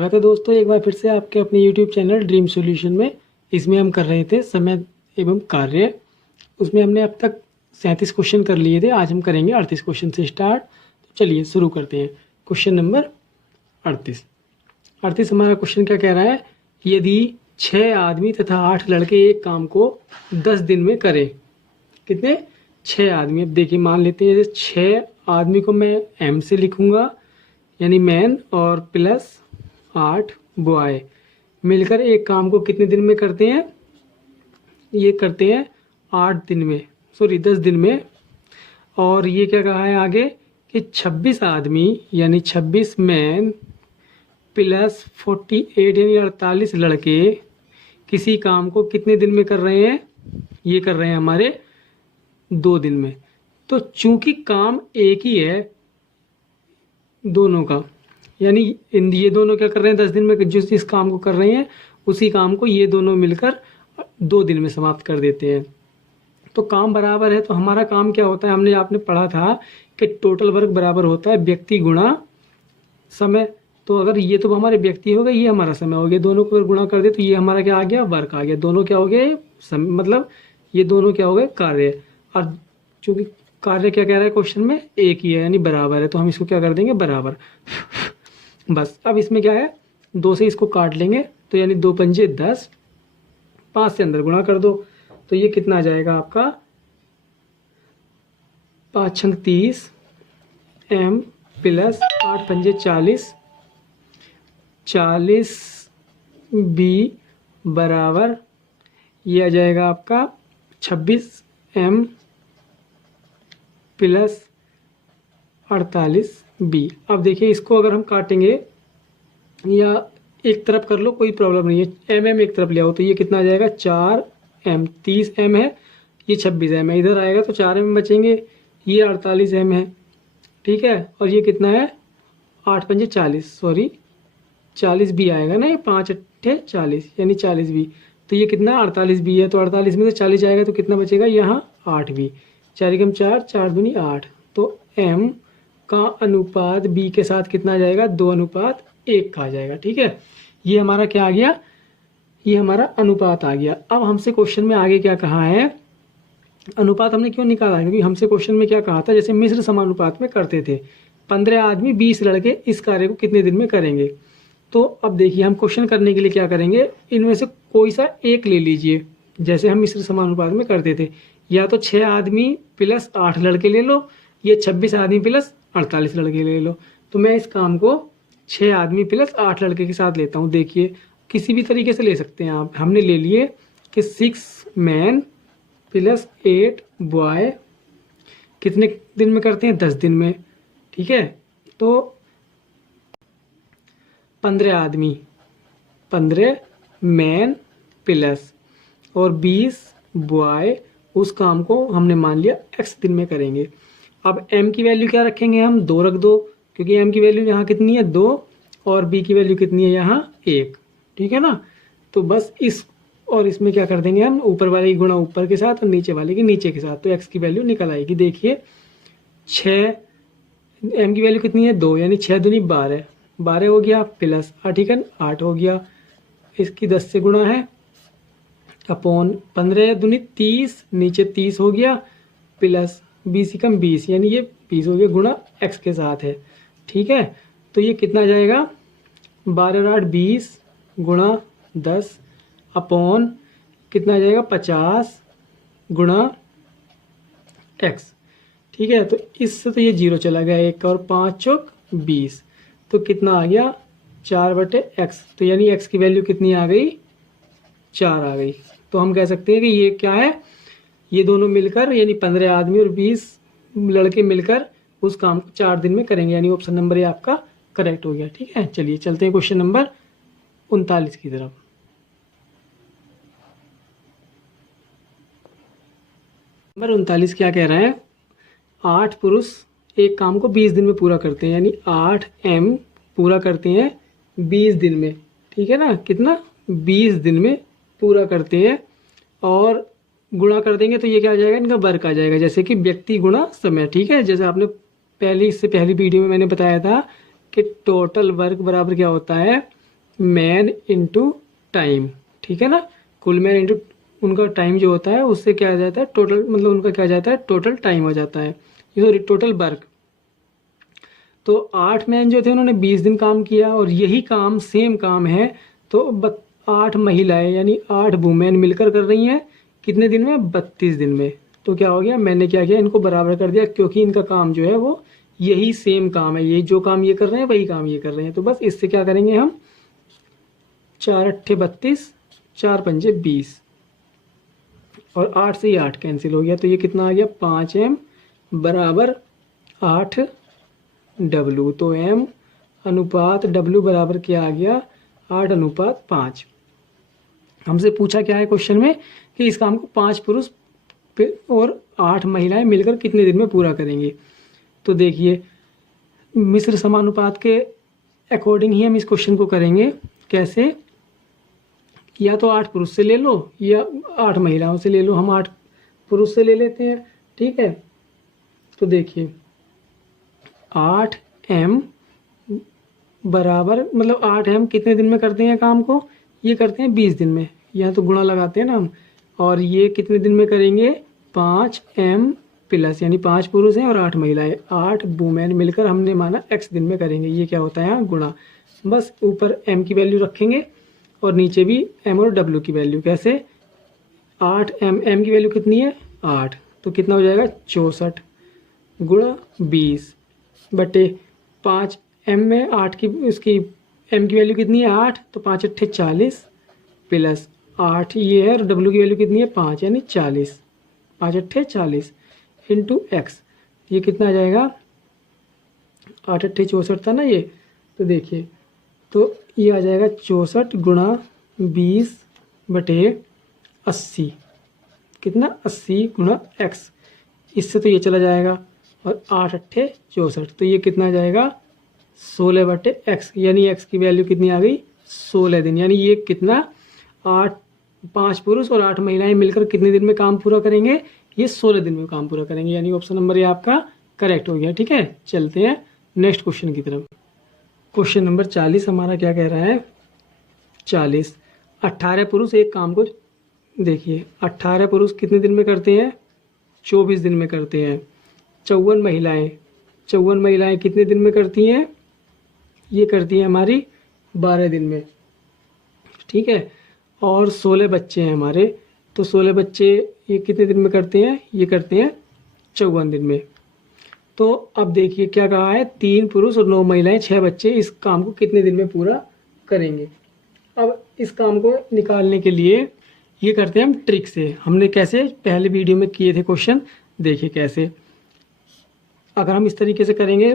स्वागत है दोस्तों एक बार फिर से आपके अपने YouTube चैनल ड्रीम सॉल्यूशन में। इसमें हम कर रहे थे समय एवं कार्य। उसमें हमने अब तक 37 क्वेश्चन कर लिए थे। आज हम करेंगे 38 क्वेश्चन से स्टार्ट। तो चलिए शुरू करते हैं। क्वेश्चन नंबर 38 हमारा क्वेश्चन क्या कह रहा है, यदि 6 आदमी तथा 8 लड़के एक काम को 10 दिन में करें। कितने? 6 आदमी। अब देखिए मान लेते हैं जैसे 6 आदमी को मैं M से लिखूँगा यानी मैन और प्लस 8 बॉय मिलकर एक काम को कितने दिन में करते हैं? ये करते हैं 8 दिन में, 10 दिन में। और ये क्या कहा है आगे कि 26 आदमी यानी 26 मैन प्लस 48 यानी 48 लड़के किसी काम को कितने दिन में कर रहे हैं? ये कर रहे हैं हमारे 2 दिन में। तो चूंकि काम एक ही है दोनों का, यानी ये दोनों क्या कर रहे हैं 10 दिन में, जिस इस काम को कर रहे हैं उसी काम को ये दोनों मिलकर 2 दिन में समाप्त कर देते हैं। तो काम बराबर है। तो हमारा काम क्या होता है, हमने आपने पढ़ा था कि टोटल वर्क बराबर होता है व्यक्ति गुणा समय। तो अगर ये तो हमारे व्यक्ति हो गए, ये हमारा समय हो गया, दोनों को अगर गुणा कर दे तो ये हमारा क्या आ गया? वर्क आ गया। दोनों क्या हो गए? मतलब ये दोनों क्या हो गए? कार्य। और चूंकि कार्य क्या कह रहा है क्वेश्चन में? एक ही है यानी बराबर है, तो हम इसको क्या कर देंगे? बराबर। बस अब इसमें क्या है, 2 से इसको काट लेंगे तो यानी 2 पंजे 10, 5 से अंदर गुणा कर दो तो ये कितना आ जाएगा आपका? 5 छंग 30 M प्लस 8 पंजे 40 B बराबर ये आ जाएगा आपका 26 M प्लस 48 B। अब देखिए इसको अगर हम काटेंगे या एक तरफ कर लो कोई प्रॉब्लम नहीं है, M एक तरफ ले आओ तो ये कितना आ जाएगा? 4 M। 30 M है, ये 26 M है, इधर आएगा तो 4 M बचेंगे, ये 48 M है, ठीक है। और ये कितना है? 8 पंजे 40 B आएगा ना, ये 5 अट्ठे 40 यानी 40 B। तो ये कितना? 48 B है, तो 48 में से 40 जाएगा तो कितना बचेगा? यहाँ 8 B। 4 एकम 4, 4 दूनी 8। तो M का अनुपात B के साथ कितना आ जाएगा? 2:1 का आ जाएगा, ठीक है। ये हमारा क्या आ गया? ये हमारा अनुपात आ गया। अब हमसे क्वेश्चन में आगे क्या कहा है? अनुपात हमने क्यों निकाला है? क्योंकि हमसे क्वेश्चन में क्या कहा था, जैसे मिश्र समानुपात में करते थे, 15 आदमी 20 लड़के इस कार्य को कितने दिन में करेंगे। तो अब देखिए हम क्वेश्चन करने के लिए क्या करेंगे, इनमें से कोई सा एक ले लीजिए, जैसे हम मिश्र समानुपात में करते थे। या तो 6 आदमी प्लस 8 लड़के ले लो, या 26 आदमी प्लस 48 लड़के ले लो। तो मैं इस काम को 6 आदमी प्लस 8 लड़के के साथ लेता हूँ। देखिए किसी भी तरीके से ले सकते हैं आप। हमने ले लिए कि 6 मैन प्लस 8 बॉय कितने दिन में करते हैं? 10 दिन में, ठीक है। तो 15 आदमी 15 मैन प्लस और 20 बॉय उस काम को हमने मान लिया x दिन में करेंगे। अब m की वैल्यू क्या रखेंगे हम? 2 रख दो, क्योंकि m की वैल्यू यहाँ कितनी है? 2, और b की वैल्यू कितनी है? यहाँ 1, ठीक है ना। तो बस इस और इसमें क्या कर देंगे हम? ऊपर वाले की गुणा ऊपर के साथ और नीचे वाले की नीचे के साथ, तो x की वैल्यू निकल आएगी। देखिए 6 m की वैल्यू कितनी है? 2 यानी 6 दूनी 12, 12 हो गया प्लस 8 ठीक है 8 हो गया, इसकी 10 से गुणा है अपॉन 15 दूनी 30, नीचे 30 हो गया प्लस 20 कम 20 यानी ये 20 हो गया गुणा x के साथ है, ठीक है। तो ये कितना जाएगा? 12 और 8 20 गुणा 10 अपॉन कितना जाएगा? 50 गुणा x, ठीक है। तो इससे तो ये 0 चला गया, 1 और 5 चौक 20, तो कितना आ गया? 4/x। तो यानी x की वैल्यू कितनी आ गई? 4 आ गई। तो हम कह सकते हैं कि ये क्या है, ये दोनों मिलकर यानी 15 आदमी और 20 लड़के मिलकर उस काम को 4 दिन में करेंगे, यानी ऑप्शन नंबर ये आपका करेक्ट हो गया, ठीक है। चलिए चलते हैं क्वेश्चन नंबर 39 की तरफ। नंबर 39 क्या कह रहा है? 8 पुरुष एक काम को 20 दिन में पूरा करते हैं, यानी 8 M पूरा करते हैं 20 दिन में, ठीक है ना। कितना? 20 दिन में पूरा करते हैं, और गुणा कर देंगे तो ये क्या आ जाएगा? इनका वर्क आ जाएगा, जैसे कि व्यक्ति गुणा समय, ठीक है। जैसे आपने इससे पहली वीडियो में मैंने बताया था कि टोटल वर्क बराबर क्या होता है? मैन इंटू टाइम, ठीक है ना। कुल मैन इंटू उनका टाइम जो होता है उससे क्या आ जाता है टोटल, मतलब उनका क्या आ जाता है टोटल टाइम हो जाता है, ये टोटल वर्क। तो 8 मैन जो थे उन्होंने 20 दिन काम किया, और यही काम सेम काम है तो 8 महिलाएं यानी 8 वुमेन मिलकर कर रही हैं कितने दिन में, 32 दिन में। तो क्या हो गया, मैंने क्या किया, इनको बराबर कर दिया, क्योंकि इनका काम जो है वो यही सेम काम है, ये जो काम ये कर रहे हैं वही काम ये कर रहे हैं। तो बस इससे क्या करेंगे हम, 4 अट्ठे 32, 4 पंजे 20, और 8 से ही 8 कैंसिल हो गया, तो ये कितना आ गया 5m बराबर 8W। तो m अनुपात W बराबर क्या आ गया, 8:5। हमसे पूछा क्या है क्वेश्चन में कि इस काम को 5 पुरुष और 8 महिलाएं मिलकर कितने दिन में पूरा करेंगे। तो देखिए मिश्र समानुपात के अकॉर्डिंग ही हम इस क्वेश्चन को करेंगे। कैसे, या तो 8 पुरुष से ले लो या 8 महिलाओं से ले लो, हम 8 पुरुष से ले लेते हैं, ठीक है। तो देखिए 8m बराबर, मतलब 8m कितने दिन में करते हैं काम को, ये करते हैं 20 दिन में, यहाँ तो गुणा लगाते हैं ना हम, और ये कितने दिन में करेंगे 5m प्लस, यानी 5 पुरुष हैं और 8 महिलाएं, 8 वुमेन मिलकर हमने माना x दिन में करेंगे, ये क्या होता है यहाँ गुणा। बस ऊपर m की वैल्यू रखेंगे और नीचे भी m और w की वैल्यू। कैसे, 8m, m की वैल्यू कितनी है 8, तो कितना हो जाएगा 64 गुणा 20 बटे 5, m में 8 की इसकी m की वैल्यू कितनी है 8, तो 5 अट्ठे 40 प्लस 8 ये है, और w की वैल्यू कितनी है 5 यानी 40, 5 अट्ठे 40 इंटू x, ये कितना आ जाएगा 8 अट्ठे 64 था ना ये, तो देखिए तो ये आ जाएगा 64 गुणा 20 बटे 80, कितना 80 गुणा x, इससे तो ये चला जाएगा, और 8 अट्ठे 64, तो ये कितना आ जाएगा 16 बटे x, यानी x की वैल्यू कितनी आ गई 16 दिन। यानी ये कितना 5 पुरुष और 8 महिलाएं मिलकर कितने दिन में काम पूरा करेंगे, ये 16 दिन में काम पूरा करेंगे, यानी ऑप्शन नंबर ये आपका करेक्ट हो गया। ठीक है, चलते हैं नेक्स्ट क्वेश्चन की तरफ। क्वेश्चन नंबर 40 हमारा क्या कह रहा है, 40 18 पुरुष एक काम को, देखिए 18 पुरुष कितने दिन में करते हैं 24 दिन में करते हैं। 54 महिलाएं कितने दिन में करती हैं, ये करती हैं हमारी 12 दिन में, ठीक है। और 16 बच्चे हैं हमारे, तो 16 बच्चे ये कितने दिन में करते हैं, ये करते हैं 54 दिन में। तो अब देखिए क्या कहा है, 3 पुरुष और 9 महिलाएं 6 बच्चे इस काम को कितने दिन में पूरा करेंगे। अब इस काम को निकालने के लिए ये करते हैं हम ट्रिक से। हमने कैसे पहले वीडियो में किए थे क्वेश्चन, देखिए कैसे। अगर हम इस तरीके से करेंगे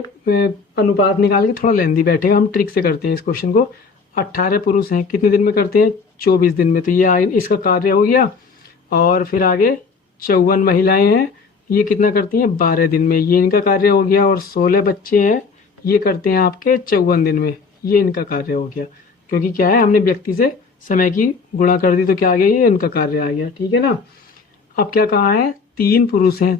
अनुपात निकाल के थोड़ा लेंदी बैठेगा, हम ट्रिक से करते हैं इस क्वेश्चन को। 18 पुरुष हैं कितने दिन में करते हैं 24 दिन में, तो ये इसका कार्य हो गया। और फिर आगे 54 महिलाएं हैं, ये कितना करती हैं 12 दिन में, ये इनका कार्य हो गया। और 16 बच्चे हैं, ये करते हैं आपके 54 दिन में, ये इनका कार्य हो गया। क्योंकि क्या है, हमने व्यक्ति से समय की गुणा कर दी तो क्या आ गया, ये इनका कार्य आ गया, ठीक है ना। अब क्या कहा है, 3 पुरुष हैं,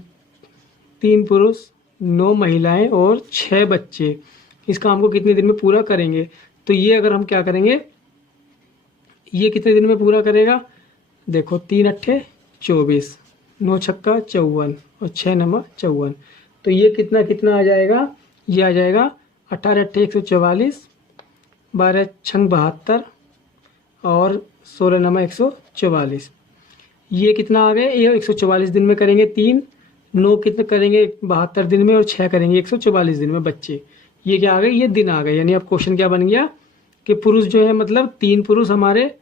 3 पुरुष 9 महिलाएं और 6 बच्चे इस काम को कितने दिन में पूरा करेंगे। तो ये अगर हम क्या करेंगे, ये कितने दिन में पूरा करेगा, देखो 3 अट्ठे 24, 9 छक्का 54 और 6 नमा 54, तो ये कितना कितना आ जाएगा, ये आ जाएगा 18 अट्ठे 144, 12 छंग 72 और 16 नमा 144, ये कितना आ गए, ये 144 दिन में करेंगे। 3 9 कितने करेंगे 72 दिन में, और 6 करेंगे 144 दिन में बच्चे, ये क्या आ गए, ये दिन आ गए। यानी अब क्वेश्चन क्या बन गया कि पुरुष जो है, मतलब 3 पुरुष हमारे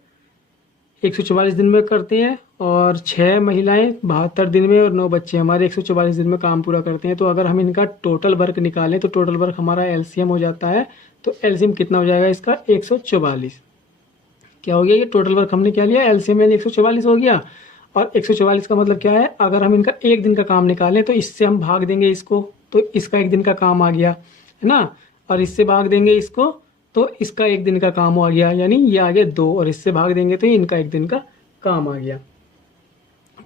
144 दिन में करते हैं और 6 महिलाएं 72 दिन में और 9 बच्चे हमारे 144 दिन में काम पूरा करते हैं। तो अगर हम इनका टोटल वर्क निकालें तो टोटल वर्क हमारा एलसीएम हो जाता है। तो एलसीएम कितना हो जाएगा इसका 144, क्या हो गया, ये टोटल वर्क हमने क्या लिया एलसीएम यानी 144 हो गया। और 144 का मतलब क्या है, अगर हम इनका एक दिन का काम निकालें तो इससे हम भाग देंगे इसको, तो इसका एक दिन का काम आ गया है ना। और इससे भाग देंगे इसको तो इसका एक दिन का काम आ गया, यानी ये आ गया 2, और इससे भाग देंगे तो इनका एक दिन का काम आ गया।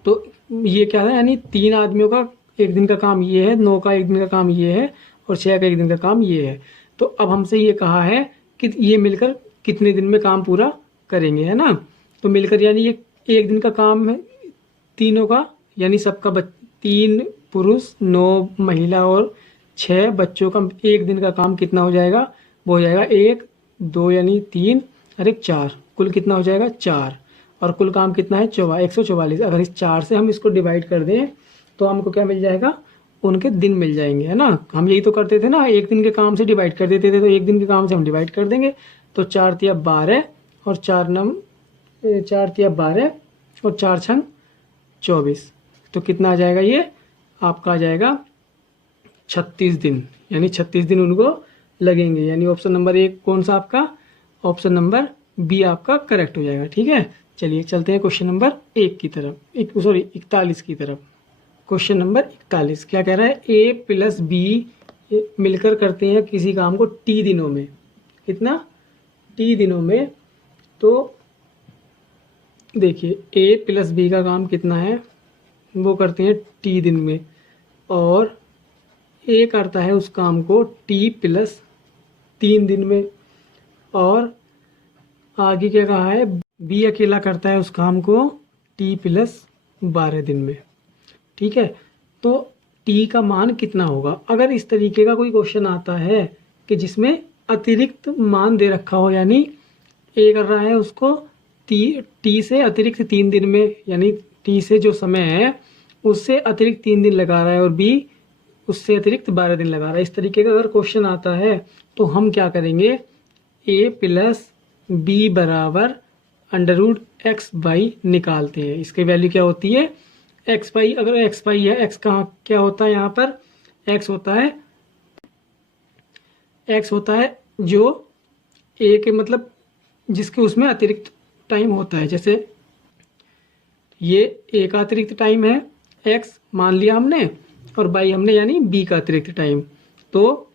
तो ये क्या है, यानी 3 आदमियों का एक दिन का काम ये है, 9 का एक दिन का काम ये है और 6 का एक दिन का काम ये है। तो अब हमसे ये कहा है कि ये मिलकर कितने दिन में काम पूरा करेंगे, है ना। तो मिलकर यानी ये एक दिन का काम है तीनों का, यानी सबका 3 पुरुष 9 महिला और 6 बच्चों का एक दिन का काम कितना हो जाएगा, वो हो जाएगा 1 2 यानी 3 और 1 4, कुल कितना हो जाएगा 4, और कुल काम कितना है 144। अगर इस 4 से हम इसको डिवाइड कर दें तो हमको क्या मिल जाएगा, उनके दिन मिल जाएंगे, है ना। हम यही तो करते थे ना, एक दिन के काम से डिवाइड कर देते थे, तो एक दिन के काम से हम डिवाइड कर देंगे। तो 4 तिया 12 और 4 तिया 12 और 4 छंग 24, तो कितना आ जाएगा, ये आपका आ जाएगा 36 दिन, यानी 36 दिन उनको लगेंगे। यानी ऑप्शन नंबर 1 कौन सा आपका, ऑप्शन नंबर बी आपका करेक्ट हो जाएगा। ठीक है, चलिए चलते हैं क्वेश्चन नंबर 1 की तरफ, 41 की तरफ। क्वेश्चन नंबर 41 क्या कह रहा है, ए प्लस बी मिलकर करते हैं किसी काम को टी दिनों में, कितना टी दिनों में। तो देखिए ए प्लस बी का काम कितना है, वो करते हैं टी दिन में, और ए करता है उस काम को टी प्लस 3 दिन में, और आगे क्या कहा है, बी अकेला करता है उस काम को टी प्लस 12 दिन में। ठीक है, तो टी का मान कितना होगा। अगर इस तरीके का कोई क्वेश्चन आता है कि जिसमें अतिरिक्त मान दे रखा हो, यानी ए कर रहा है उसको टी से अतिरिक्त 3 दिन में, यानी टी से जो समय है उससे अतिरिक्त 3 दिन लगा रहा है, और बी उससे अतिरिक्त 12 दिन लगा रहा है, इस तरीके का अगर क्वेश्चन आता है तो हम क्या करेंगे, ए प्लस बी बराबर √x बाई निकालते हैं। इसकी वैल्यू क्या होती है, एक्स पाई। अगर एक्स पाई है, एक्स कहाँ क्या होता है, यहाँ पर एक्स होता है जो ए के मतलब जिसके उसमें अतिरिक्त टाइम होता है। जैसे ये ए का अतिरिक्त टाइम है एक्स मान लिया हमने, और बाई हमने यानी बी का अतिरिक्त टाइम, तो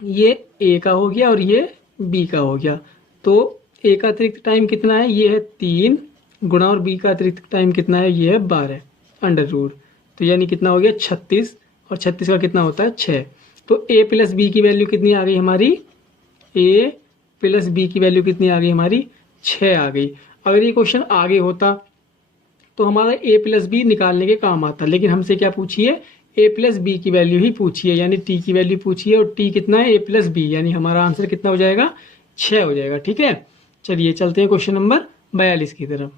ये ए का हो गया और ये बी का हो गया। तो ए का अतिरिक्त टाइम कितना है, ये है 3 गुणा, और बी का अतिरिक्त टाइम कितना है, ये है 12 √, तो यानी कितना हो गया 36, और 36 का कितना होता है 6। तो ए प्लस बी की वैल्यू कितनी आ गई हमारी, ए प्लस बी की वैल्यू कितनी आ गई हमारी 6 आ गई। अगर ये क्वेश्चन आगे होता तो हमारा ए प्लस बी निकालने के काम आता, लेकिन हमसे क्या पूछिए, ए प्लस बी की वैल्यू ही पूछिए, यानी टी की वैल्यू पूछिए, और टी कितना है, ए प्लस बी, यानी हमारा आंसर कितना हो जाएगा 6 हो जाएगा। ठीक है, चलिए चलते हैं क्वेश्चन नंबर 42 की तरफ।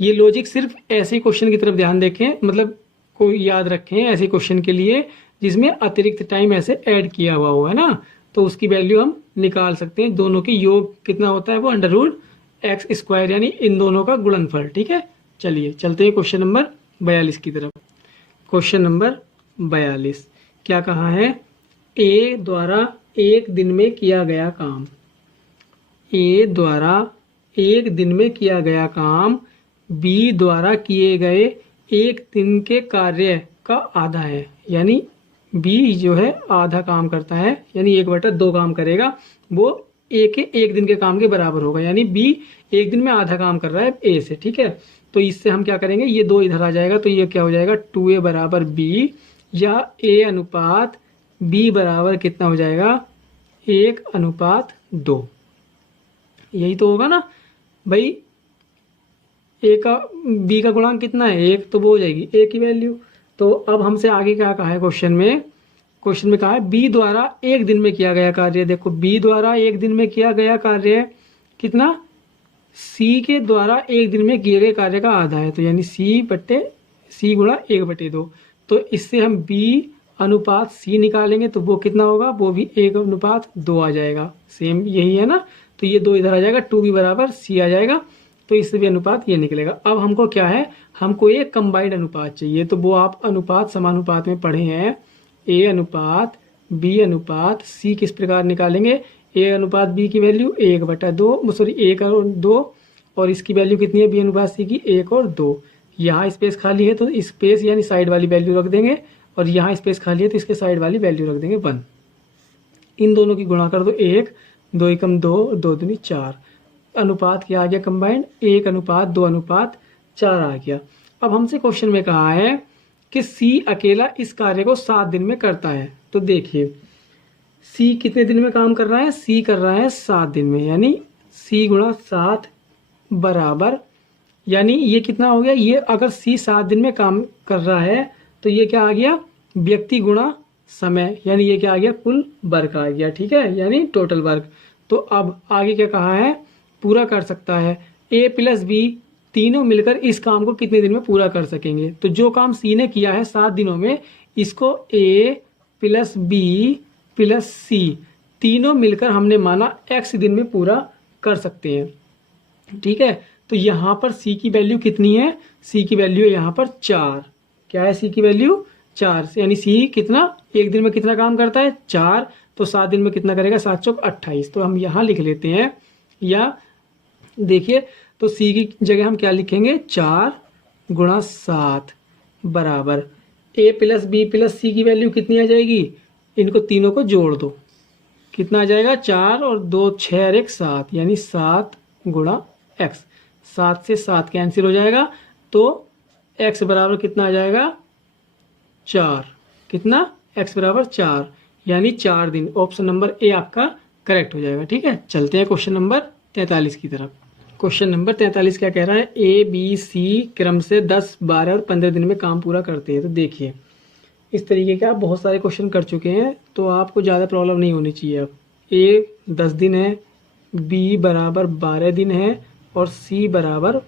ये लॉजिक सिर्फ ऐसे क्वेश्चन की तरफ ध्यान देखें, मतलब कोई याद रखें ऐसे क्वेश्चन के लिए जिसमें अतिरिक्त टाइम ऐसे ऐड किया हुआ हो, है ना, तो उसकी वैल्यू हम निकाल सकते हैं। दोनों की योग कितना होता है, वो √x², यानी इन दोनों का गुणनफल। ठीक है, चलिए चलते हैं क्वेश्चन नंबर 42 की तरफ। क्वेश्चन नंबर 42 क्या कहा है, ए द्वारा एक दिन में किया गया काम, ए द्वारा एक दिन में किया गया काम बी द्वारा किए गए एक दिन के कार्य का आधा है। यानी बी जो है आधा काम करता है, यानी 1/2 काम करेगा, वो ए के एक दिन के काम के बराबर होगा, यानी बी एक दिन में आधा काम कर रहा है ए से। ठीक है, तो इससे हम क्या करेंगे, ये 2 इधर आ जाएगा, तो ये क्या हो जाएगा 2a बराबर बी, या a अनुपात b बराबर कितना हो जाएगा 1:2। यही तो होगा ना भाई, ए का बी का गुणांक कितना है 1, तो वो हो जाएगी ए की वैल्यू। तो अब हमसे आगे क्या कहा है क्वेश्चन में कहा है बी द्वारा एक दिन में किया गया कार्य। देखो बी द्वारा एक दिन में किया गया कार्य कितना, सी के द्वारा एक दिन में किए गए कार्य का आधा है, तो यानी सी गुणा 1/2। तो इससे हम बी अनुपात सी निकालेंगे, तो वो कितना होगा, वो भी 1:2 आ जाएगा, सेम यही है ना। तो ये 2 इधर आ जाएगा, 2b बराबर सी आ जाएगा, तो इससे भी अनुपात ये निकलेगा। अब हमको क्या है, हमको ये कंबाइंड अनुपात चाहिए, तो वो आप अनुपात समानुपात में पढ़े हैं, ए अनुपात बी अनुपात सी किस प्रकार निकालेंगे, ए अनुपात बी की वैल्यू 1/2, सॉरी 1 और 2, और इसकी वैल्यू कितनी है बी अनुपात सी की 1 और 2। यहाँ स्पेस खाली है तो स्पेस यानी साइड वाली वैल्यू रख देंगे, और यहाँ स्पेस खाली है तो इसके साइड वाली वैल्यू रख देंगे 1। इन दोनों की गुणा कर दो, 1 2 एकम 2 2 दूनी 4, अनुपात क्या आ गया कंबाइंड 1:2:4 आ गया। अब हमसे क्वेश्चन में कहा है कि सी अकेला इस कार्य को 7 दिन में करता है। तो देखिए सी कितने दिन में काम कर रहा है, सी कर रहा है 7 दिन में, यानी सी गुणा 7 बराबर, यानी ये कितना हो गया, ये अगर सी 7 दिन में काम कर रहा है तो ये क्या आ गया, व्यक्ति गुणा समय, यानी ये क्या आ गया, कुल वर्क आ गया। ठीक है, यानी टोटल वर्क। तो अब आगे क्या कहा है, पूरा कर सकता है ए प्लस बी तीनों मिलकर इस काम को कितने दिन में पूरा कर सकेंगे। तो जो काम सी ने किया है 7 दिनों में, इसको ए प्लस बी प्लस सी तीनों मिलकर हमने माना x दिन में पूरा कर सकते हैं। ठीक है, तो यहाँ पर सी की वैल्यू कितनी है, सी की वैल्यू है यहाँ पर 4। क्या है सी की वैल्यू, 4, यानी सी कितना, एक दिन में कितना काम करता है, 4, तो 7 दिन में कितना करेगा, 7 चौक 28। तो हम यहाँ लिख लेते हैं, या देखिए तो सी की जगह हम क्या लिखेंगे, 4 गुणा 7 बराबर ए प्लस बी प्लस सी की वैल्यू कितनी आ जाएगी, इनको तीनों को जोड़ दो, कितना आ जाएगा, 4 और 2 6 और 1 7, यानी 7 गुणा x। 7 से 7 कैंसिल हो जाएगा, तो x बराबर कितना आ जाएगा, 4। कितना, x बराबर 4, यानी 4 दिन। ऑप्शन नंबर ए आपका करेक्ट हो जाएगा। ठीक है, चलते हैं क्वेश्चन नंबर 43 की तरफ। क्वेश्चन नंबर 43 क्या कह रहा है, ए बी सी क्रम से 10 12 और 15 दिन में काम पूरा करते हैं। तो देखिए इस तरीके के आप बहुत सारे क्वेश्चन कर चुके हैं, तो आपको ज़्यादा प्रॉब्लम नहीं होनी चाहिए। अब ए 10 दिन है, बी बराबर 12 दिन है और सी बराबर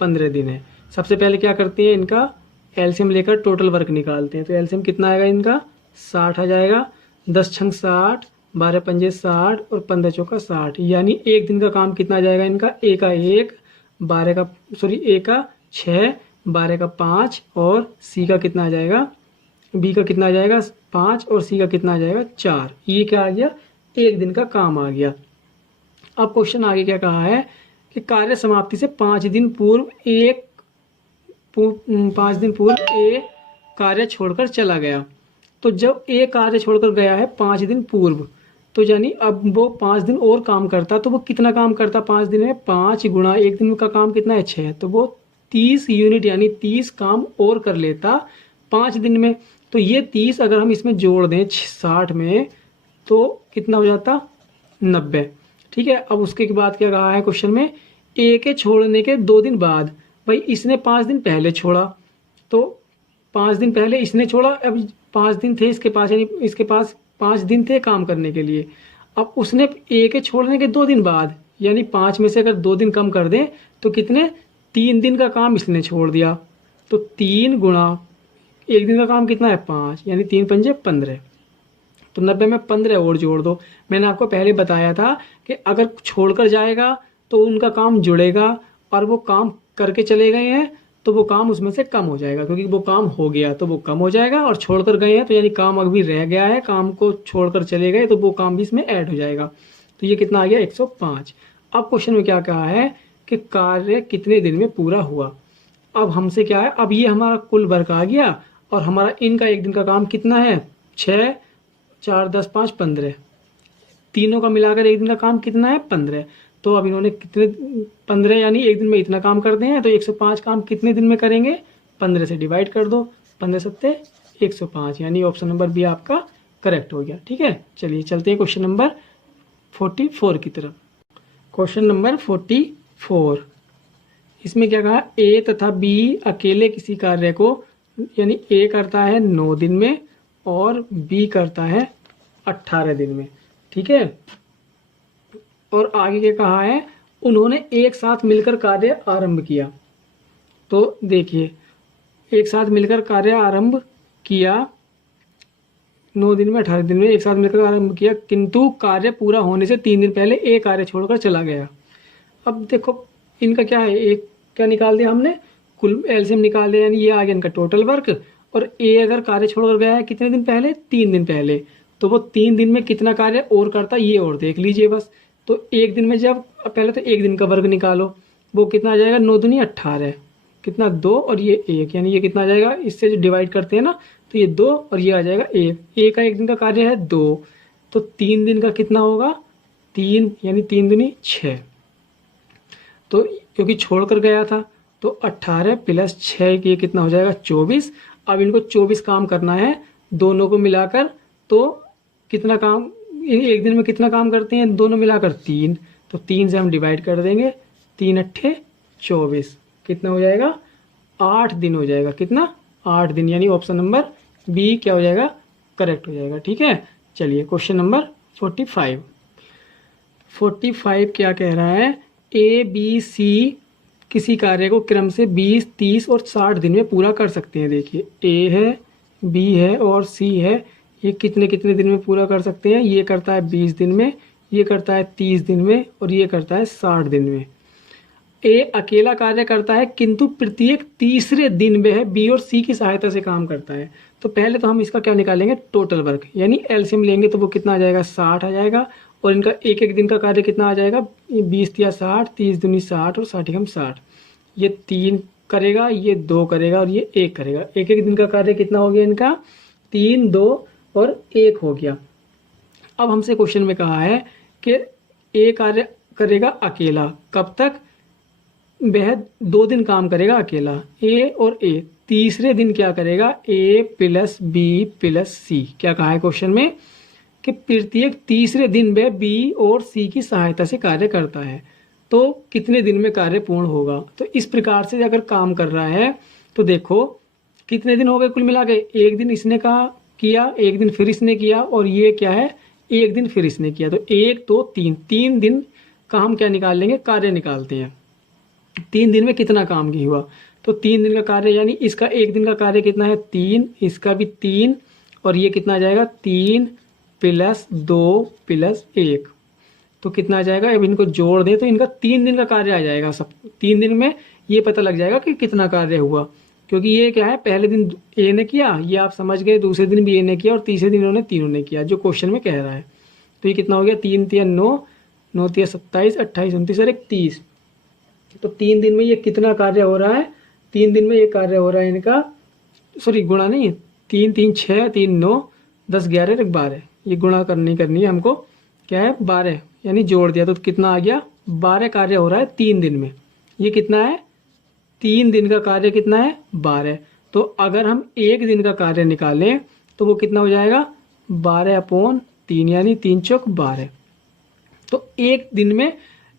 15 दिन है। सबसे पहले क्या करते हैं, इनका एलसीएम लेकर टोटल वर्क निकालते हैं। तो एलसीएम कितना आएगा इनका, 60 आ जाएगा, 10 छंग 60, 12 पंजे 60 और 15 चौका 60, यानी एक दिन का काम कितना आ जाएगा इनका, ए का 1, 12 का ए का 6, 12 का 5 और सी का कितना आ जाएगा, बी का कितना आ जाएगा 5 और सी का कितना आ जाएगा 4। ये क्या आ गया, एक दिन का काम आ गया। अब क्वेश्चन आगे क्या कहा है कि कार्य समाप्ति से 5 दिन पूर्व 5 दिन पूर्व ए कार्य छोड़कर चला गया। तो जब ए कार्य छोड़कर गया है 5 दिन पूर्व, तो यानी अब वो 5 दिन और काम करता, तो वो कितना काम करता 5 दिन में, 5 गुणा एक दिन का काम कितना है 6, तो वो 30 यूनिट यानी 30 काम और कर लेता 5 दिन में। तो ये 30 अगर हम इसमें जोड़ दें 60 में, तो कितना हो जाता 90। ठीक है, अब उसके बाद क्या कहा है क्वेश्चन में, ए के छोड़ने के 2 दिन बाद, भाई इसने 5 दिन पहले छोड़ा, तो 5 दिन पहले इसने छोड़ा, अब 5 दिन थे इसके पास, यानी इसके पास 5 दिन थे काम करने के लिए। अब उसने ए के छोड़ने के 2 दिन बाद, यानी 5 में से अगर 2 दिन कम कर दें तो कितने, 3 दिन का काम इसने छोड़ दिया। तो 3 गुणा एक दिन का काम कितना है 5, यानी 3 पंजे 15। तो 90 में 15 और जोड़ दो। मैंने आपको पहले बताया था कि अगर छोड़कर जाएगा तो उनका काम जुड़ेगा, और वो काम करके चले गए हैं तो वो काम उसमें से कम हो जाएगा, क्योंकि वो काम हो गया तो वो कम हो जाएगा, और छोड़कर गए हैं तो यानी काम अभी रह गया है, काम को छोड़कर चले गए तो वो काम भी इसमें ऐड हो जाएगा। तो ये कितना आ गया 105। अब क्वेश्चन में क्या कहा है कि कार्य कितने दिन में पूरा हुआ। अब हमसे क्या है, अब ये हमारा कुल वर्क आ गया, और हमारा इनका एक दिन का काम कितना है 6 4 10 5 15, तीनों का मिलाकर एक दिन का काम कितना है 15। तो अब इन्होंने कितने 15 यानी एक दिन में इतना काम करते हैं, तो 105 काम कितने दिन में करेंगे, 15 से डिवाइड कर दो, 15 सत्ते 105, यानी ऑप्शन नंबर बी आपका करेक्ट हो गया। ठीक है, चलिए चलते हैं क्वेश्चन नंबर 44 की तरफ। क्वेश्चन नंबर 44, इसमें क्या कहा, ए तथा बी अकेले किसी कार्य को, यानी ए करता है 9 दिन में और बी करता है 18 दिन में। ठीक है, और आगे क्या कहा है, उन्होंने एक साथ मिलकर कार्य आरंभ किया। तो देखिए एक साथ मिलकर कार्य आरंभ किया, 9 दिन में 18 दिन में एक साथ मिलकर आरंभ किया, किंतु कार्य पूरा होने से 3 दिन पहले ए कार्य छोड़कर चला गया। अब देखो इनका क्या है, एक क्या निकाल दिया हमने, कुल एलसीएम निकाल दिया, यानी ये आ गया इनका टोटल वर्क। और ए अगर कार्य छोड़कर गया है कितने दिन पहले, 3 दिन पहले, तो वो 3 दिन में कितना कार्य और करता ये और देख लीजिए बस। तो एक दिन में जब पहले तो एक दिन का वर्ग निकालो, वो कितना आ जाएगा 9 दूनी 18, कितना 2 और ये 1, यानी ये कितना आ जाएगा, इससे जो डिवाइड करते हैं ना तो ये 2 और ये आ जाएगा 1, ए का एक दिन का कार्य है 2, तो 3 दिन का कितना होगा 3, यानी 3 दूनी 6। तो क्योंकि छोड़ कर गया था तो 18 प्लस 6 ये कितना हो जाएगा 24। अब इनको 24 काम करना है दोनों को मिलाकर, तो कितना काम एक दिन में कितना काम करते हैं दोनों मिलाकर 3, तो 3 से हम डिवाइड कर देंगे, 3 अट्ठे 24, कितना हो जाएगा 8 दिन हो जाएगा, कितना 8 दिन, यानी ऑप्शन नंबर बी क्या हो जाएगा करेक्ट हो जाएगा। ठीक है, चलिए क्वेश्चन नंबर 45 क्या कह रहा है, ए बी सी किसी कार्य को क्रम से 20, 30 और 60 दिन में पूरा कर सकते हैं। देखिए ए है, बी है और सी है, ये कितने कितने दिन में पूरा कर सकते हैं, ये करता है 20 दिन में, ये करता है 30 दिन में और ये करता है 60 दिन में। ए अकेला कार्य करता है किंतु प्रत्येक तीसरे दिन वह बी और सी की सहायता से काम करता है। तो पहले तो हम इसका क्या निकालेंगे टोटल वर्क, यानी एलसीएम लेंगे तो वो कितना आ जाएगा 60 आ जाएगा, और इनका एक एक दिन का कार्य कितना आ जाएगा 20 या 60, 30 दूनी 60 और 60 हम 60, ये 3 करेगा, ये 2 करेगा और ये 1 करेगा। एक एक दिन का कार्य कितना हो गया इनका 3, 2 और 1 हो गया। अब हमसे क्वेश्चन में कहा है कि ए कार्य करेगा अकेला, कब तक, वह 2 दिन काम करेगा अकेला, ए और ए, तीसरे दिन क्या करेगा ए प्लस बी प्लस सी, क्या कहा है क्वेश्चन में कि प्रत्येक तीसरे दिन वह बी और सी की सहायता से कार्य करता है, तो कितने दिन में कार्य पूर्ण होगा। तो इस प्रकार से अगर काम कर रहा है तो देखो कितने दिन हो गए कुल मिला के, एक दिन इसने कहा किया, एक दिन फिर इसने किया और ये क्या है एक दिन फिर इसने किया, तो 1 2 3, 3 दिन का हम क्या निकाल लेंगे कार्य निकालते हैं, 3 दिन में कितना काम की हुआ, तो 3 दिन का कार्य यानी इसका एक दिन का कार्य कितना है 3, इसका भी 3 और ये कितना आ जाएगा 3 प्लस 2 प्लस 1, तो कितना आ जाएगा, अब इनको जोड़ दें तो इनका 3 दिन का कार्य आ जाएगा। सब 3 दिन में ये पता लग जाएगा कि कितना कार्य हुआ, क्योंकि ये क्या है पहले दिन ए ने किया, ये आप समझ गए, दूसरे दिन भी ए ने किया और तीसरे दिन इन्होंने तीनों ने किया जो क्वेश्चन में कह रहा है। तो ये कितना हो गया 3 3 9, 9 3 27, 28 29 और 31, तो 3 दिन में ये कितना कार्य हो रहा है, 3 दिन में ये कार्य हो रहा है इनका, सॉरी गुणा नहीं है, 3 3 6 3 9 10 11 12, ये गुणा करनी है हमको, क्या है 12, यानी जोड़ दिया तो कितना आ गया 12 कार्य हो रहा है 3 दिन में। ये कितना है 3 दिन का कार्य कितना है 12, तो अगर हम एक दिन का कार्य निकालें तो वो कितना हो जाएगा 12/3, यानी 3 चौक 12। तो एक दिन में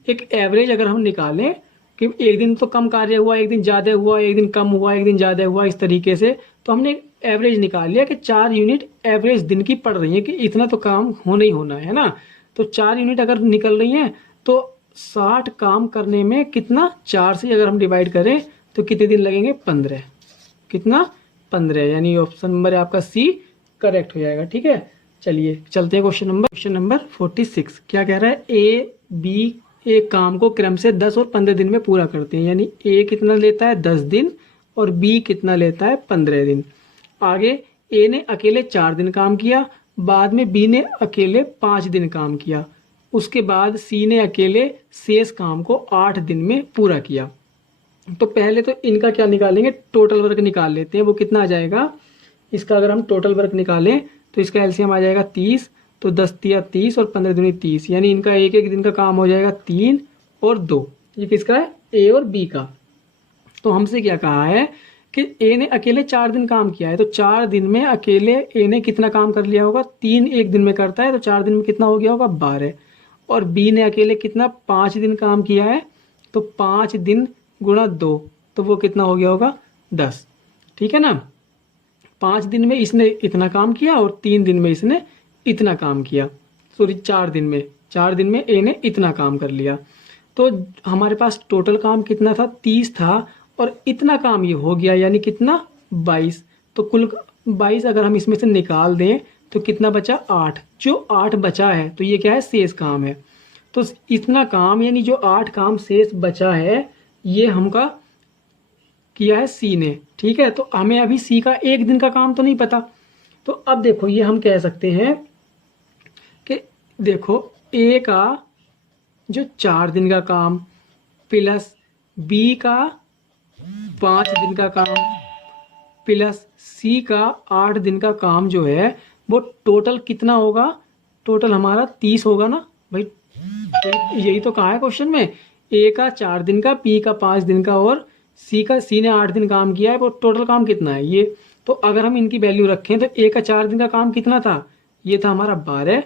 एक एवरेज अगर हम निकालें कि एक दिन तो कम कार्य हुआ, एक दिन ज़्यादा हुआ, एक दिन कम हुआ, एक दिन ज़्यादा हुआ, इस तरीके से, तो हमने एवरेज निकाल लिया कि 4 यूनिट एवरेज दिन की पड़ रही है कि इतना तो काम होना ही होना है ना। तो 4 यूनिट अगर निकल रही हैं तो 60 काम करने में कितना 4 से अगर हम डिवाइड करें तो कितने दिन लगेंगे 15, कितना 15, यानी ऑप्शन नंबर आपका सी करेक्ट हो जाएगा। ठीक है, चलिए चलते हैं क्वेश्चन नंबर 46 क्या कह रहा है, ए बी एक काम को क्रम से 10 और 15 दिन में पूरा करते हैं, यानी ए कितना लेता है 10 दिन और बी कितना लेता है 15 दिन। आगे ए ने अकेले 4 दिन काम किया, बाद में बी ने अकेले 5 दिन काम किया, उसके बाद सी ने अकेले शेष काम को 8 दिन में पूरा किया। तो पहले तो इनका क्या निकालेंगे टोटल वर्क निकाल लेते हैं, वो कितना आ जाएगा, इसका अगर हम टोटल वर्क निकालें तो इसका एलसीएम आ जाएगा 30, तो 10 तिया 30 और 15 दूनी 30, यानी इनका एक एक दिन का काम हो जाएगा 3 और 2। ये किसका है ए और बी का। तो हमसे क्या कहा है कि ए ने अकेले 4 दिन काम किया है, तो 4 दिन में अकेले ए ने कितना काम कर लिया होगा, 3 एक दिन में करता है तो 4 दिन में कितना हो गया होगा 12, और बी ने अकेले कितना 5 दिन काम किया है, तो 5 दिन गुणा 2, तो वो कितना हो गया होगा 10। ठीक है ना, 5 दिन में इसने इतना काम किया और 3 दिन में इसने इतना काम किया, सॉरी 4 दिन में ए ने इतना काम कर लिया। तो हमारे पास टोटल काम कितना था 30 था और इतना काम ये हो गया, यानी कितना 22, तो कुल 22 अगर हम इसमें से निकाल दें तो कितना बचा 8, जो 8 बचा है तो ये क्या है शेष काम है। तो इतना काम यानी जो 8 काम शेष बचा है ये हमका किया है सी ने। ठीक है, तो हमें अभी सी का एक दिन का काम तो नहीं पता, तो अब देखो ये हम कह सकते हैं कि देखो ए का जो 4 दिन का काम प्लस बी का 5 दिन का काम प्लस सी का 8 दिन का काम जो है वो टोटल कितना होगा, टोटल हमारा 30 होगा ना भाई, यही तो कहा है क्वेश्चन में, ए का 4 दिन का, बी का 5 दिन का और सी ने 8 दिन काम किया है, वो टोटल काम कितना है ये। तो अगर हम इनकी वैल्यू रखें तो ए का 4 दिन का काम कितना था, ये था हमारा 12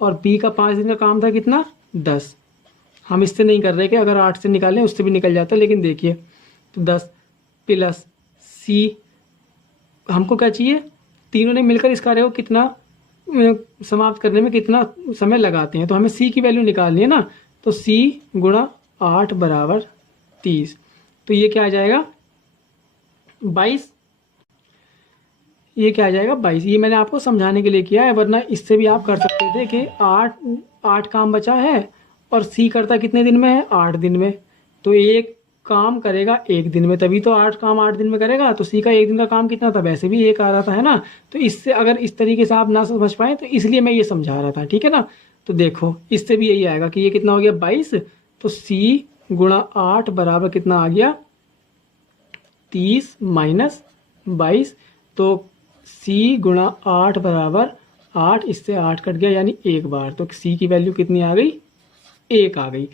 और बी का 5 दिन का काम था कितना 10। हम इससे नहीं कर रहे कि अगर 8 से निकालें उससे भी निकल जाता, लेकिन देखिए तो 10 प्लस सी, हमको क्या चाहिए, तीनों ने मिलकर इस कार्य को कितना समाप्त करने में कितना समय लगाते हैं, तो हमें सी की वैल्यू निकालनी है ना। तो सी गुणा 8 बराबर 30, तो ये क्या आ जाएगा 22। ये क्या आ जाएगा 22। ये मैंने आपको समझाने के लिए किया है, वरना इससे भी आप कर सकते थे कि 8 काम बचा है और सी करता कितने दिन में है 8 दिन में, तो एक काम करेगा 1 दिन में, तभी तो 8 काम 8 दिन में करेगा। तो सी का 1 दिन का काम कितना था, वैसे भी 1 आ रहा था, है ना। तो इससे अगर इस तरीके से आप ना समझ पाए तो इसलिए मैं ये समझा रहा था, ठीक है ना। तो देखो इससे भी यही आएगा कि ये कितना हो गया 22, तो सी गुणा 8 बराबर कितना आ गया 30 माइनस 22, तो सी गुणा 8 बराबर 8, इससे 8 कट गया यानी 1 बार, तो सी की वैल्यू कितनी आ गई 1 आ गई।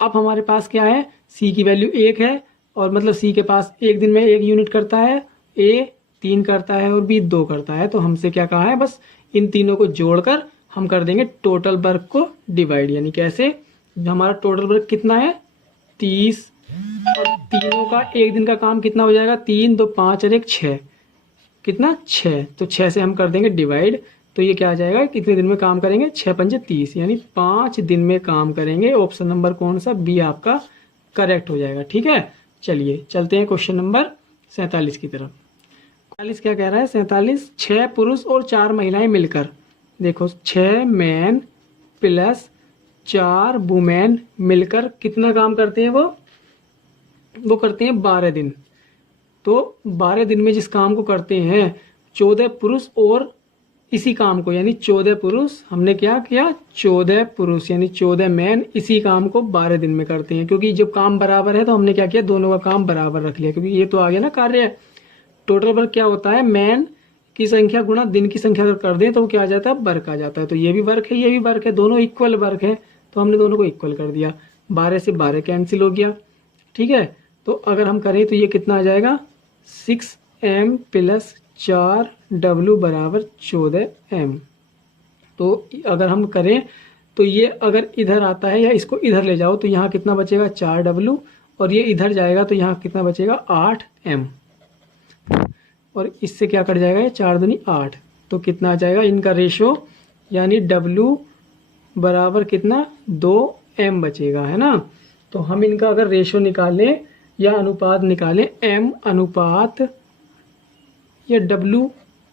अब हमारे पास क्या है, सी की वैल्यू 1 है, और मतलब सी के पास 1 दिन में 1 यूनिट करता है, ए 3 करता है और बी 2 करता है। तो हमसे क्या कहा है, बस इन तीनों को जोड़कर हम कर देंगे टोटल वर्क को डिवाइड, यानी कैसे, हमारा टोटल वर्क कितना है 30, और तीनों का 1 दिन का काम कितना हो जाएगा 3 2 5 और 1 6, कितना 6, तो 6 से हम कर देंगे डिवाइड, तो ये क्या आ जाएगा कितने दिन में काम करेंगे 6 पंजे 30, यानी 5 दिन में काम करेंगे। ऑप्शन नंबर कौन सा, बी आपका करेक्ट हो जाएगा, ठीक है। चलिए चलते हैं क्वेश्चन नंबर 47 की तरफ। 47 क्या कह रहा है, 47 6 पुरुष और 4 महिलाएं मिलकर, देखो 6 मैन प्लस 4 वुमेन मिलकर कितना काम करते हैं, वो करते हैं 12 दिन। तो 12 दिन में जिस काम को करते हैं 14 पुरुष और इसी काम को, यानी 14 पुरुष, हमने क्या किया 14 पुरुष यानी 14 मैन इसी काम को 12 दिन में करते हैं। क्योंकि जब काम बराबर है तो हमने क्या किया, दोनों का काम बराबर रख लिया, क्योंकि ये तो आ गया ना कार्य। टोटल वर्क क्या होता है, मैन की संख्या गुणा दिन की संख्या अगर कर दें तो क्या आ जाता है, वर्क आ जाता है। तो ये भी वर्क है, ये भी वर्क है, दोनों इक्वल वर्क है, तो हमने दोनों को इक्वल कर दिया। 12 से 12 कैंसिल हो गया, ठीक है। तो अगर हम करें तो ये कितना आ जाएगा 6m प्लस 4w बराबर 14m। तो अगर हम करें तो ये अगर इधर आता है या इसको इधर ले जाओ तो यहाँ कितना बचेगा 4w, और ये इधर जाएगा तो यहाँ कितना बचेगा 8m, और इससे क्या कट जाएगा, ये 4 दूनी 8, तो कितना आ जाएगा इनका रेशो, यानी w बराबर कितना 2m बचेगा, है ना। तो हम इनका अगर रेशो निकालें या अनुपात निकालें, m अनुपात या w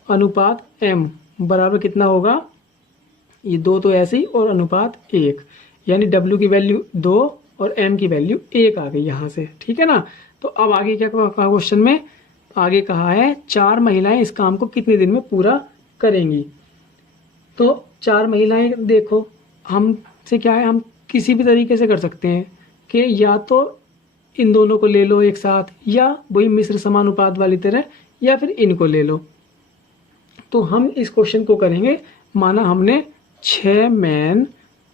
अनुपात m बराबर कितना होगा, ये 2 तो ऐसे ही, और अनुपात 1, यानी w की वैल्यू 2 और m की वैल्यू 1 आ गई यहाँ से, ठीक है ना। तो अब आगे क्या कहा क्वेश्चन में, आगे कहा है 4 महिलाएं इस काम को कितने दिन में पूरा करेंगी। तो 4 महिलाएं, देखो हमसे क्या है, हम किसी भी तरीके से कर सकते हैं कि या तो इन दोनों को ले लो एक साथ, या वही मिश्र समानुपात वाली तरह, या फिर इनको ले लो। तो हम इस क्वेश्चन को करेंगे, माना हमने 6 मैन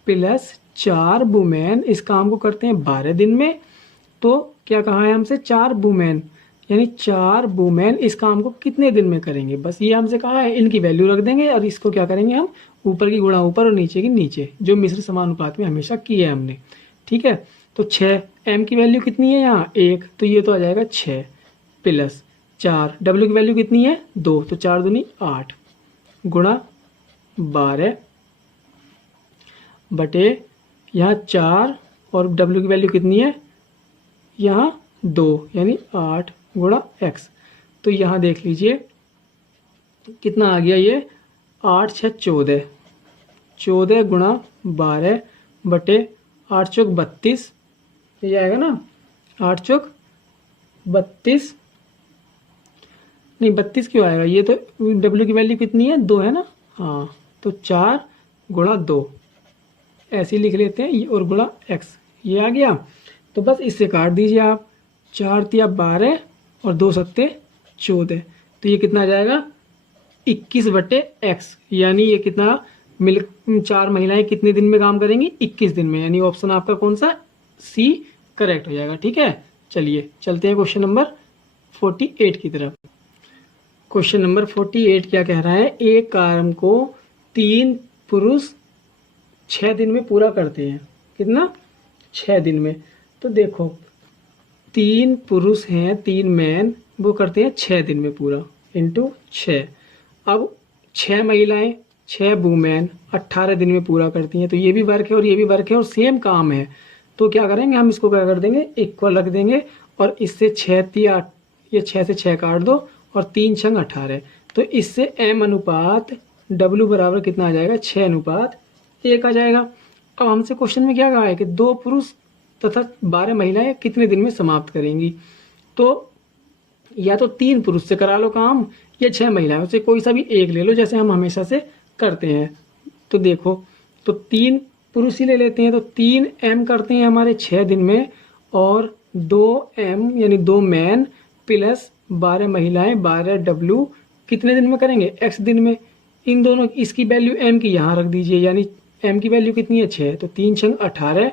प्लस 4 वुमेन इस काम को करते हैं 12 दिन में, तो क्या कहा है हमसे 4 वुमेन, यानी 4 वुमेन इस काम को कितने दिन में करेंगे, बस ये हमसे कहा है। इनकी वैल्यू रख देंगे और इसको क्या करेंगे हम, ऊपर की गुणा ऊपर और नीचे की नीचे, जो मिश्र समानुपात में हमेशा किया है हमने, ठीक है। तो 6 m की वैल्यू कितनी है यहाँ 1, तो ये तो आ जाएगा 6 प्लस 4, w की वैल्यू कितनी है 2, तो 4 दूनी 8 गुणा 12 बटे यहाँ 4, और w की वैल्यू कितनी है यहाँ 2, यानी 8 गुणा x। तो यहाँ देख लीजिए कितना आ गया, ये 8 6 14, 14 गुणा 12 बटे 8 चौक 32, ये आएगा ना 8 चौक 32, नहीं 32 क्यों आएगा, ये तो w की वैल्यू कितनी है 2 है ना, हाँ, तो 4 गुणा 2 ऐसे लिख लेते हैं, और गुणा x, ये आ गया। तो बस इससे काट दीजिए आप, 4 तिया 12 और 2 सत्ते 14, तो ये कितना आ जाएगा 21 बटे x, यानी ये कितना 4 महिलाएं कितने दिन में काम करेंगी 21 दिन में, यानी ऑप्शन आपका कौन सा सी करेक्ट हो जाएगा, ठीक है। चलिए चलते हैं क्वेश्चन नंबर 48 की तरफ। क्वेश्चन नंबर 48 क्या कह रहा है, एक काम को 3 पुरुष 6 दिन में पूरा करते हैं। कितना? 6 दिन में। तो देखो 3 पुरुष हैं, 3 मैन, वो करते हैं 6 दिन में पूरा, इंटू 6। अब 6 महिलाएं, 6 वुमेन 18 दिन में पूरा करती हैं। तो ये भी वर्क है और ये भी वर्क है और सेम काम है। तो क्या करेंगे हम, इसको क्या कर देंगे, इक्वल रख देंगे और इससे 6 3 8, ये 6 से 6 काट दो और 3 6 18। तो इससे m अनुपात w बराबर कितना आ जाएगा, 6 अनुपात 1 आ जाएगा। अब हमसे क्वेश्चन में क्या कहा है कि 2 पुरुष तथा 12 महिलाएं कितने दिन में समाप्त करेंगी। तो या तो 3 पुरुष से करा लो काम या 6 महिलाएं से कोई सा भी एक ले लो, जैसे हम हमेशा से करते हैं। तो देखो, तो 3 पुरुष ही ले लेते हैं। तो 3 m करते हैं हमारे 6 दिन में और 2 m यानी 2 मैन प्लस 12 महिलाएं 12 w कितने दिन में करेंगे, x दिन में। इन दोनों, इसकी वैल्यू m की यहाँ रख दीजिए, यानी m की वैल्यू कितनी है, 6। तो 3 6 18,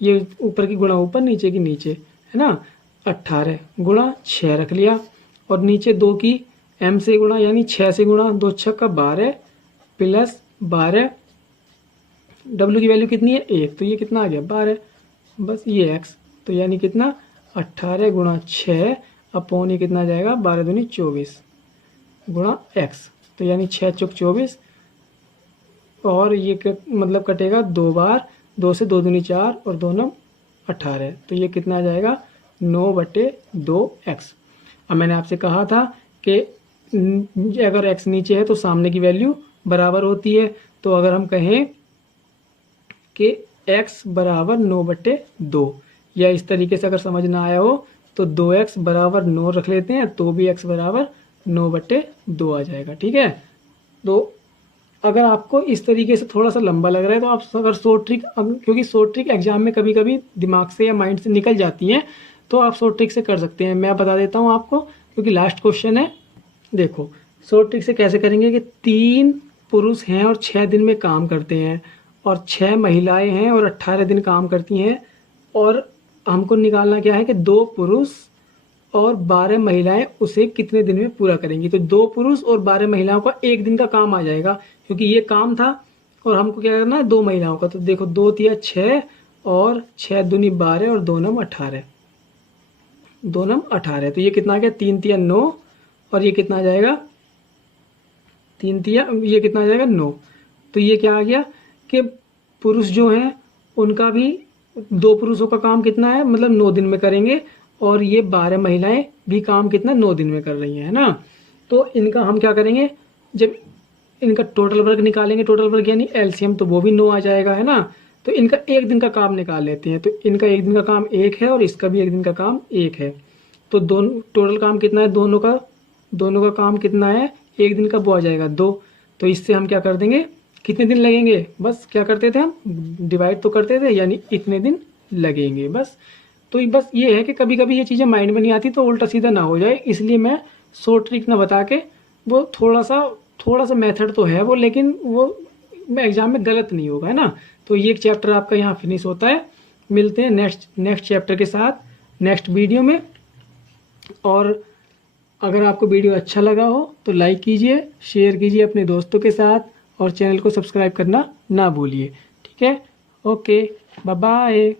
ये ऊपर की गुणा ऊपर, नीचे की नीचे, है ना। 18 गुणा 6 रख लिया और नीचे 2 की m से गुणा यानी 6 से गुणा, 2 6 का 12 प्लस 12, w की वैल्यू कितनी है, 1। तो ये कितना आ गया, 12, बस ये x। तो यानी कितना, 18 गुणा 6 अपॉन ये कितना आ जाएगा, 12 दूनी 24 गुणा x। तो यानी 6 चौक 24 और ये मतलब कटेगा 2 बार, 2 से 2 दूनी 4 और 2 9 18। तो ये कितना आ जाएगा, 9/2x। अब मैंने आपसे कहा था कि अगर x नीचे है तो सामने की वैल्यू बराबर होती है। तो अगर हम कहें कि x बराबर 9/2 या इस तरीके से अगर समझ ना आया हो तो 2x बराबर 9 रख लेते हैं, तो भी x बराबर 9/2 आ जाएगा। ठीक है। तो अगर आपको इस तरीके से थोड़ा सा लंबा लग रहा है तो आप अगर शॉर्ट ट्रिक, क्योंकि शॉर्ट ट्रिक एग्जाम में कभी कभी दिमाग से या माइंड से निकल जाती हैं, तो आप शॉर्ट ट्रिक से कर सकते हैं। मैं बता देता हूँ आपको, क्योंकि लास्ट क्वेश्चन है। देखो शॉर्ट ट्रिक से कैसे करेंगे कि 3 पुरुष हैं और 6 दिन में काम करते हैं और 6 महिलाएं हैं और 18 दिन काम करती हैं, और हमको निकालना क्या है कि 2 पुरुष और 12 महिलाएं उसे कितने दिन में पूरा करेंगी। तो 2 पुरुष और 12 महिलाओं का 1 दिन का काम आ जाएगा, क्योंकि ये काम था और हमको क्या करना है, 2 महिलाओं का। तो देखो 2 तिया 6 और 6 दूनी 12 और 2 नम 18, 2 नम 18। तो ये कितना आ गया, 3 तिया 9 और ये कितना आ जाएगा, 3 तिया, ये कितना आ जाएगा 9। तो ये क्या आ गया कि पुरुष जो हैं उनका भी, 2 पुरुषों का काम कितना है, मतलब 9 दिन में करेंगे, और ये 12 महिलाएं भी काम कितना 9 दिन में कर रही हैं, है ना। तो इनका हम क्या करेंगे, जब इनका टोटल वर्क निकालेंगे, टोटल वर्क यानी एलसीएम, तो वो भी 9 आ जाएगा, है ना। तो इनका 1 दिन का काम निकाल लेते हैं। तो इनका 1 दिन का काम 1 है और इसका भी 1 दिन का काम 1 है। तो दोनों टोटल काम कितना है, दोनों का काम कितना है, 1 दिन का, वो आ जाएगा 2। तो इससे हम क्या कर देंगे, कितने दिन लगेंगे, बस क्या करते थे हम, डिवाइड तो करते थे, यानी इतने दिन लगेंगे बस। तो बस ये है कि कभी कभी ये चीज़ें माइंड में नहीं आती तो उल्टा सीधा ना हो जाए, इसलिए मैं शॉर्ट ट्रिक ना बता के, वो थोड़ा सा मेथड तो है वो, लेकिन वो एग्जाम में गलत नहीं होगा, है ना। तो ये एक चैप्टर आपका यहाँ फिनिश होता है। मिलते हैं नेक्स्ट चैप्टर के साथ नेक्स्ट वीडियो में। और अगर आपको वीडियो अच्छा लगा हो तो लाइक कीजिए, शेयर कीजिए अपने दोस्तों के साथ और चैनल को सब्सक्राइब करना ना भूलिए। ठीक है, ओके, बाय बाय।